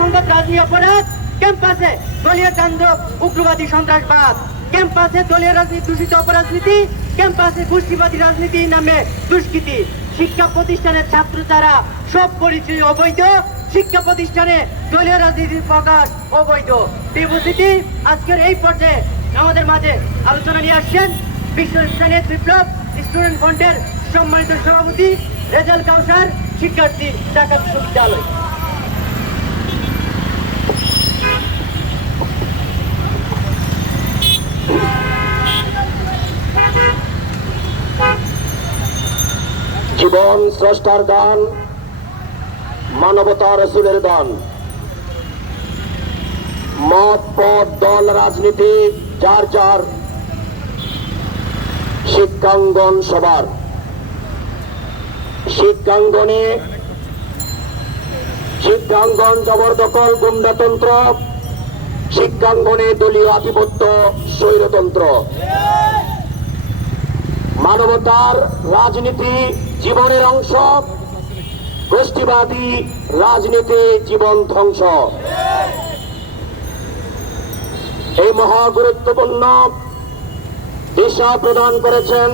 সংবাদ রাজনীতি অপরাধ, ক্যাম্পাসে দলীয় তাণ্ডব, উগ্রবাদী সন্ত্রাসবাদ। ক্যাম্পাসে দলীয় রাজনীতি, দূষিত অপরাজনীতি, ক্যাম্পাসে গোষ্ঠীবাদী রাজনীতি নামে দুষ্কৃতি। শিক্ষা প্রতিষ্ঠানের ছাত্র তারা সব পরিচয় অবৈধ, শিক্ষা প্রতিষ্ঠানে দলীয় রাজনীতির প্রকাশ অবৈধ। বিভূতিটি আজকের এই পর্যায়ে আমাদের মাঝে আলোচনা নিয়ে আসছেন বিশ্ব ইসলামের বিপ্লব স্টুডেন্ট ফ্রন্টের সম্মানিত সভাপতি রেজাল কাউসার, শিক্ষার্থী ঢাকা বিশ্ববিদ্যালয়। জীবন স্রষ্টার দান, মানবতা রসুলের দান। মত, পদ, দল, রাজনীতি, যার যার শিক্ষাঙ্গন সবার। শিক্ষাঙ্গনে শিক্ষাঙ্গন জবরদখল গুন্ডাতন্ত্র, শিক্ষাঙ্গনে দলীয় আধিপত্য স্বৈরতন্ত্র। মানবতার রাজনীতি জীবনের অংশ, গোষ্ঠীবাদী রাজনীতি জীবন ধ্বংস। এই মহা গুরুত্বপূর্ণ দিশা প্রদান করেছেন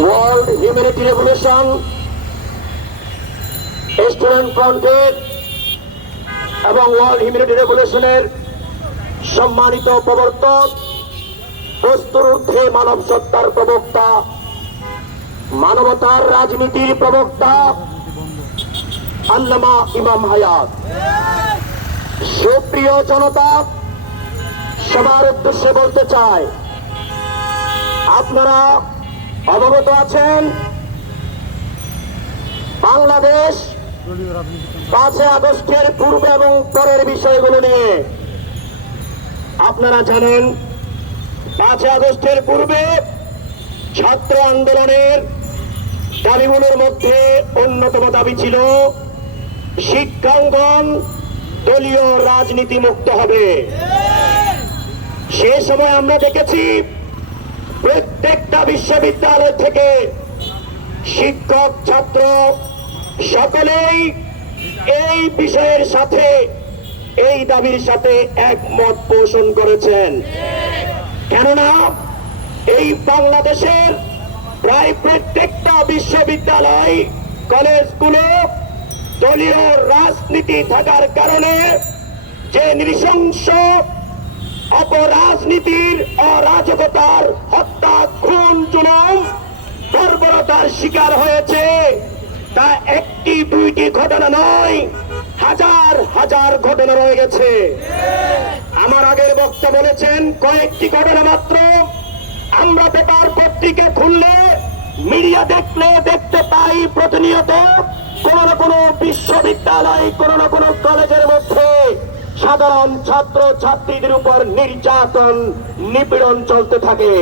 ওয়ার্ল্ড হিউম্যানিটি রেভলিউশন স্টুডেন্ট ফ্রন্টের এবং ওয়ার্ল্ড হিউম্যানিটি রেভলিউশনের সম্মানিত প্রবর্তক বস্তুর ঊর্ধ্বে মানব সত্তার প্রবক্তা, মানবতার রাজনীতির প্রবক্তা, আল্লামা ইমাম হায়াত। সুপ্রিয় জনতা, সবার উদ্দেশ্যে বলতে চাই, আপনারা অবগত আছেন, বাংলাদেশ পাঁচই আগস্টের পূর্ব এবং পরের বিষয়গুলো নিয়ে। আপনারা জানেন পাঁচই আগস্টের পূর্বে ছাত্র আন্দোলনের দাবিগুলোর মধ্যে অন্যতম দাবি ছিল, শিক্ষাঙ্গন দলীয় রাজনীতি মুক্ত হবে। সে সময় আমরা দেখেছি, প্রত্যেকটা বিশ্ববিদ্যালয় থেকে শিক্ষক, ছাত্র সকলেই এই বিষয়ের সাথে, এই দাবির সাথে একমত পোষণ করেছেন। কেননা এই বাংলাদেশের প্রায় প্রত্যেকটা বিশ্ববিদ্যালয়, কলেজগুলো দলীয় রাজনীতি থাকার কারণে যে নৃশংস অপরাজনীতির অরাজকতার হত্যা, খুন, জুলুম, বর্বরতার শিকার হয়েছে, তা একটি, দুইটি ঘটনা নয়, হাজার হাজার ঘটনা রয়ে গেছে। আমার আগের বক্তা বলেছেন, কয়েকটি ঘটনা মাত্র। আমরা পেপার পত্রিকা খুললে, মিডিয়া দেখলে, দেখতে পাই প্রতিনিয়ত কোন না কোনো বিশ্ববিদ্যালয়, কোন না কোনো কলেজের মধ্যে সাধারণ ছাত্র ছাত্রীদের উপর নির্যাতন, নিপীড়ন চলতে থাকে।